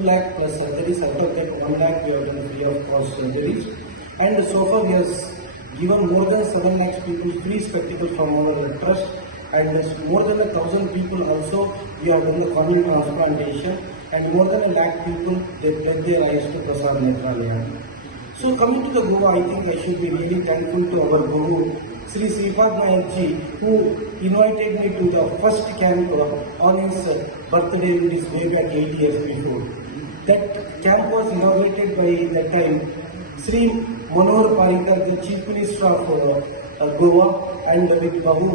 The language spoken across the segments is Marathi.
2 lakh plus surgeries. Out of that 1 lakh we have done free of cost surgeries. And so far we have given more than 7 lakhs people free spectacles from our trust. And more than 1,000 people also we have done the corneal transplantation. And more than 1 lakh people they pledged their eyes to Prasad Netralaya. So coming to the Goa, I think I should be really thankful to our Guru, Sri Sripad Nayak ji, who invited me to the first camp on his birthday, which is way back 8 years before. That camp was inaugurated by that time Sri Manohar Parrikar, the Chief Minister of Goa, and with Bahu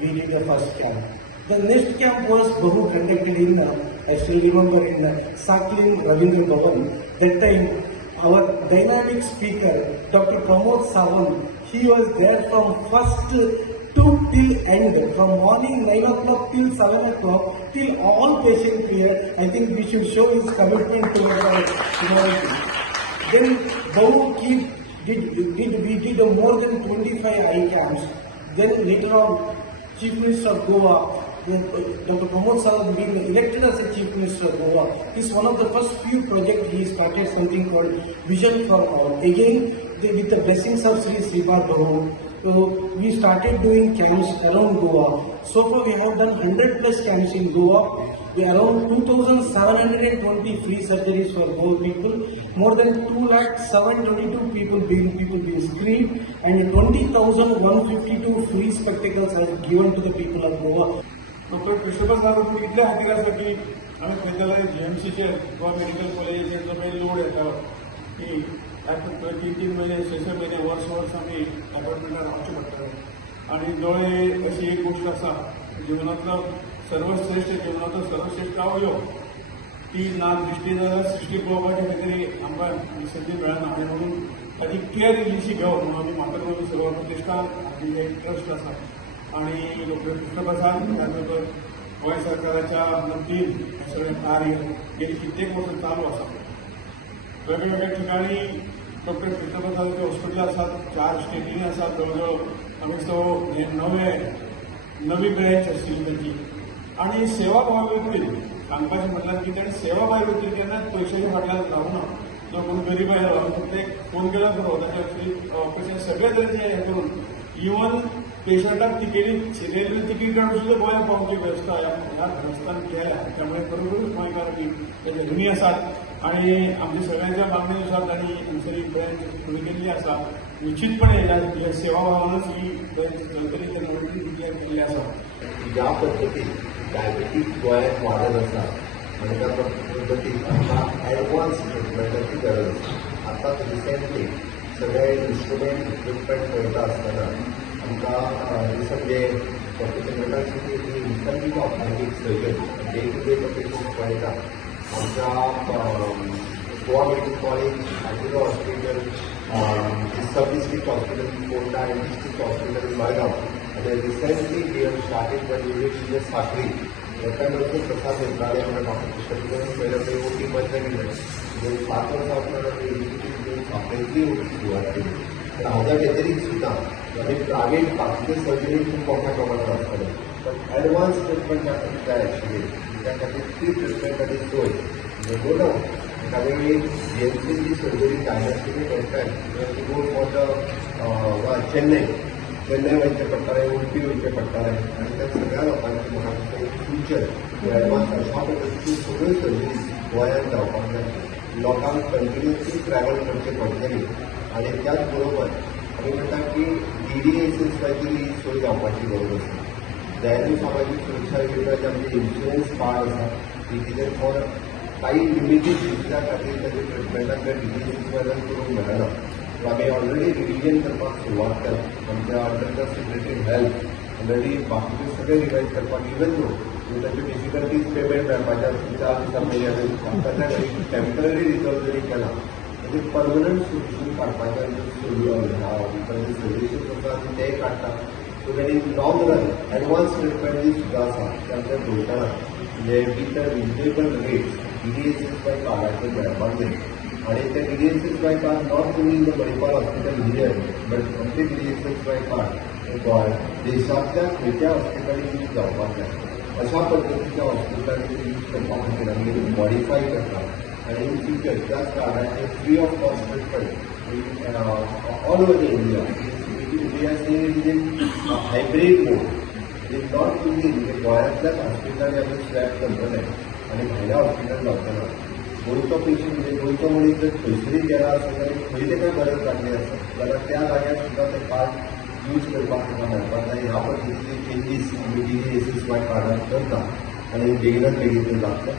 we did the first camp. The next camp was Bahu conducted in, I still remember, in Saklim Ravindra Bhavan. That time our dynamic speaker, Dr. Pramod Sawant, he was there from first to till end, from morning 9 o'clock till 7 o'clock, till all patient cleared. I think we should show his commitment to our humanity. Then Bahu we did more than 25 eye camps. Then later on, Chief Minister of Goa, Dr. Pramod Sawant being elected as the Chief Minister of Goa, is one of the first few projects he started something called Vision for All. Again, with the blessings of Sri Sripad Bahu, we started doing camps around Goa. So far we have done 100 plus camps in Goa. We around 2,720 free surgeries for Goa people. More than 2,722 people being screened, and 20,152 free spectacles are given to the people of Goa. Doctor Krishnaprasad इतल्या खातीर आसा की आमी खंय जाल्यार जीएमसीचे गोवा मेडिकल कॉलेजीचे जो मेन लोड येता की 3 महिने 6 महिने वर्स आमी अपॉइंटमेंटार रावचें पडटलें. आनी दोळे अशी एक गोष्ट आसा जिवनांतलो सर्वश्रेष्ठ अवयव ती ना दिसली जाल्यार सृश्टी पळोवपाचे खातीर आमकां संदी मेळना. आनी म्हणून ताची केअर इल्लीशी घेवप म्हणून आमी म्हाका करून सर्व प्रतिश्ठान आमचे एक ट्रस्ट आसा. आणि डॉक्टर कृष्णप्रसाद त्यानंतर गोंय सरकाराच्या मदतीन हे सगळें कार्य गेली कित्येक वर्सां चालू आसा. वेगवेगळ्या ठिकाणी डॉक्टर कृष्णप्रसादाचे हॉस्पिटल आसात, 4 स्टेटींनी आसात. जवळजवळ आमी सो हे नवी ब्रँच आशिल्ली ताची. आणि सेवाभावी वृत्तीन सांगपाचें म्हटल्यार की ताणें सेवाभावी वृत्तीन केन्नाच पयशांच्या फाटल्यान रावना. जो कोण गरीब आहे रावन फक्त एक फोन केला पुरो ताचे ऑपरेशन सगळे तरेचे हे करून इवन पेशंटाक तिकेटी रेल्वे तिकीट काढून सुद्धा गोंयांत पावोवची वेवस्था ह्या संस्थान केल्या. त्यामुळे खरोखरूच गोंयकार की तेजे ऋणी आसात आणि आमच्या सगळ्यांच्या मागणेनुसार तांणी हांगसर ही ब्रँच सुरू केल्ली आसा. निश्चितपणे ह्या सेवाभावानच ही ब्रँच चलतली तेन्ना ऑलरेडी डिक्लेअर केल्ली आसा. ज्या पद्दतीन डायबेटीज गोंयांत वाडत आसा आनी त्या पद्दतीन आमकां एडवान्स ट्रिटमेंटाची गरज आसा. आतां रिसेंटली सगळे इन्स्ट्रुमेंट इक्विपमेंट पळयता आसतना आमकां रिसंटली ट्रिटमेंटाची interview operating surgeon day to day patient पळयता. आमच्या गोवा मेडिकल कॉलेज आर्टिगा hospital, sub district hospital Ponda आनी डिस्ट्रिक्ट हॉस्पिटल इन मडगांव. आनी recently we have started one unit in साखरी. त्यानंतर प्रसाद नेत्रालय म्हाका पुस्तकान पयलें थंय ओटी बंद केलें. 7 वर्सां उपरांत आमी साखरेची ओटी सुरवात केली. पण हाज्या व्यतिरीक्त सुद्दां आमी प्रायवेट बाकीचे सर्जरी खूब मोठ्या प्रमाणात आसतले. पण एडवान्स ट्रिटमेंट खातीर जाय आशिल्ली. त्या खातीर ती ट्रिटमेंटाची सोय नो डावट एका वेळी जीएमसीची सर्जरी जायनाशिल्ली गोंयकार गो फॉर चेन्नई वयचें पडटालें, उडपी वयचें पडटालें. आनी त्या सगळ्या लोकांची म्हाका फ्युचर एडवान्स अशा पद्दतीची सगळ्यो सर्जरी गोंयांत जावपाक जाय. लोकांक कंटिन्युअसली ट्रॅव्हल करचें पडटली. आनी त्याच बरोबर आमी म्हणटा की DDA-6 ही सोय जावपाची गरज आसा. दयानंद सामाजीक सुरक्षा योजनेचे आमचे इन्शुरन्स कार्ड आसा ती कितें फॉर काही लिमिटेड सुविधा खातीर ताचे ट्रिटमेंटाक DDA-6 वयल्यान करूंक मेळना. सो आमी ऑलरेडी रिविजन करपाक सुरवात केला. आमच्या अंडर सेक्रेटरी हेल्थ ऑलरेडी बाकीचे सगळे रिवायज करपाक इवन नो ताचे डिफिकल्टीज पेमेंट मेळपाच्या 4 दिसां पयलीं ताच्या घरी टेम्पररी रिजॉल्व जरी केला म्हणजे परमनंट सोल्युशन काडपाचें सोल्युशन आसा ते काडटा. So that in long run advance treatment जी सुद्दां आसा ते आमच्या गोंयकारांक म्हणजे विथ रिजनेबल रेट्स DDA-6 कार्डाचेर मेळपाक जाय. आणि ते DDA-6 card not only in the Manipal hospital here but complete DDA-6 card Goa देशांतल्या खंयच्या हॉस्पिटलांनी यूज जावपाक जाय. अशा पद्दतीच्या हॉस्पिटलांनी यूज करपा खातीर आमी मॉडिफाय करता. आणि इन फ्युचर त्याच कार्डाचे free of cost treatment all over the India. We are saying it is hybrid mode. It is not only म्हणजे गोंयांतल्याच हॉस्पिटलांनी आमी स्वॅप करतले आणि भायल्या हॉस्पिटल लावतना गोंयचो पेशंट म्हणजे गोंयचो मनीस जर खंयसरी गेला आसत जाल्यार खंय तेका गरज लागली आसत जाल्यार त्या जाग्यार सुद्दां ते कार्ड यूज करपाक तुका मेळपाक जाय. ह्या पद्दतीचे चेंजीस आमी DDSS कार्डान करता आणि बेगिनात बेगीन ते जातले.